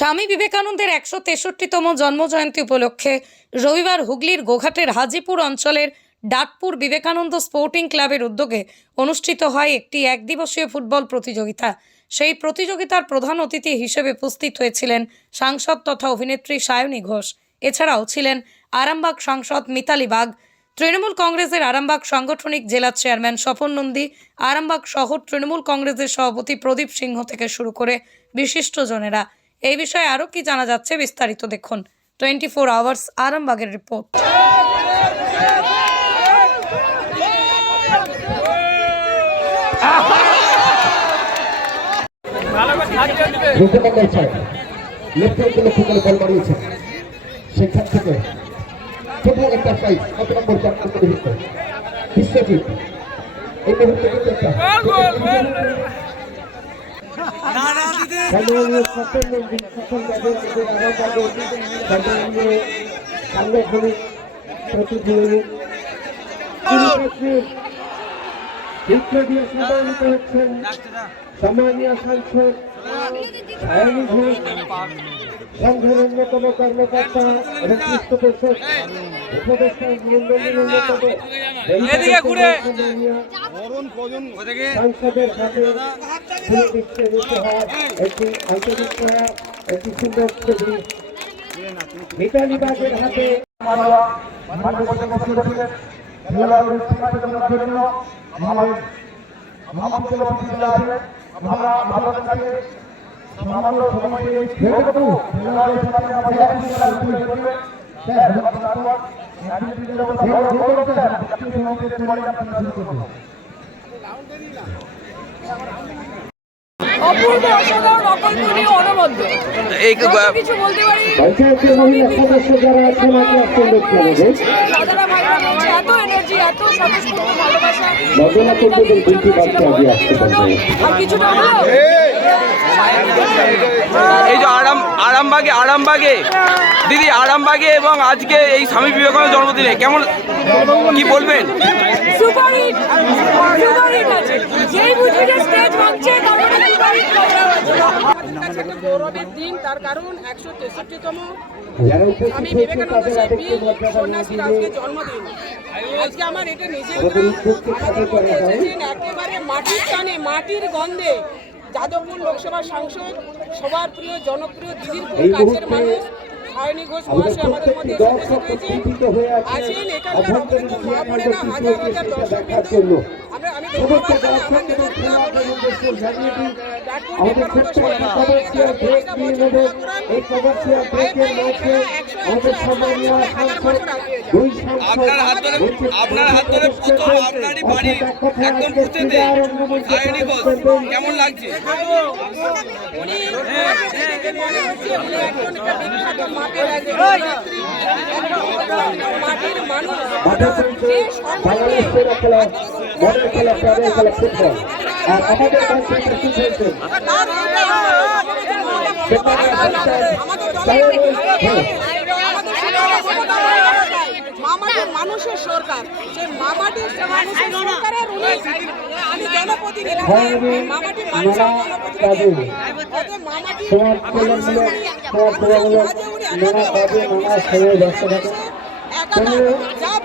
স্বামী বিবেকানন্দের একশো তেষট্টিতম জন্মজয়ন্তী উপলক্ষে রবিবার হুগলির গোঘাটের হাজিপুর অঞ্চলের ডাটপুর বিবেকানন্দ স্পোর্টিং ক্লাবের উদ্যোগে অনুষ্ঠিত হয় একটি একদিবসীয় ফুটবল প্রতিযোগিতা। সেই প্রতিযোগিতার প্রধান অতিথি হিসেবে উপস্থিত হয়েছিলেন সাংসদ তথা অভিনেত্রী সায়নী ঘোষ। এছাড়াও ছিলেন আরামবাগ সাংসদ মিতালি বাগ, তৃণমূল কংগ্রেসের আরামবাগ সাংগঠনিক জেলা চেয়ারম্যান স্বপন নন্দী, আরামবাগ শহর তৃণমূল কংগ্রেসের সভাপতি প্রদীপ সিংহ থেকে শুরু করে বিশিষ্টজনেরা। এই বিষয়ে আরও কি জানা যাচ্ছে বিস্তারিত দেখুন। টোয়েন্টি ফোর আওয়ার্স আরামবাগের রিপোর্ট। সেখান থেকে একটা সম্মানীয় সাংসদ সায়নী ঘোষ সংঘের অন্যতম কর্মকর্তা এবং উপদেষ্টা মন্ডলীর অন্যতম এদিকে ঘুরে। সম্মানীয় সাংসদের হাতে তুলে দিচ্ছেন উপহার একটি আন্তরিক একটি সুন্দর ছবি। মিতালি বাগের হাতে অপূর্ব অসাধারণ অনবদ্য এই এই যে আরাম আরামবাগে আরামবাগে। দিদি আরামবাগে এবং আজকে এই স্বামী বিবেকানন্দ জন্মদিনে কেমন কি বলবেন? সুপারহিট সুপারহিট আছে। যেই বুঝবে যে স্টেজ ভাঙছে তার মানে সুপারহিট প্রোগ্রাম আছে কাছে একটা গৌরবের দিন তার কারণ একশো তেষট্টিতম আমি বিবেকানন্দ মর্যাদা সন্ন্যাসীর আজকে জন্মদিন। আজকে আমার এটা নিজের। এসেছেন একেবারে মাটির টানে মাটির গন্ধে। যাদবপুর লোকসভা সাংসদ সবার প্রিয় জনপ্রিয় দিদির কাছের মানুষ সায়নী ঘোষ মহাশয় আমাদের মধ্যে উপস্থিত হয়েছেন। হয়ে আছেন। এখানকার অভ্যন্তরীণ মা বোনেরা হাজার হাজার দেখার সমস্ত দর্শক এবং নিজের ক্রীড়াদের উদ্দেশ্যে জানিয়ে দিই ডাকপুর আমাদের ছোট্ট কমার্শিয়াল ব্রেক নিয়ে নেবেন এই কমার্শিয়াল ব্রেকের মাঝে আমাদের সম্মানীয় সাংসদ দুই আপনার হাত ধরে আপনার হাত ধরে প্রথম আপনারই বাড়ি একদম পুঁতেতে সায়নী ঘোষ কেমন লাগছে উনি মনে হচ্ছে উনি একজন একটা বিখ্যাত মাটির একজন মাটির মানুষ বাংলাদেশ সেরা খেলা মনের খেলা ফুটবল আর আমাদের আসছেন সায়নী ঘোষ মামাটির মানুষের সরকার সেই মামাটির মানুষের সরকারের আমি জনপ্রতিনিধি মামাটির মানুষের জনপ্রতিনিধি সমাজ কল্যাণমূলক সমাজ সেবামূলক নানা কাজে নানা সময়ে ব্যস্ত থাকে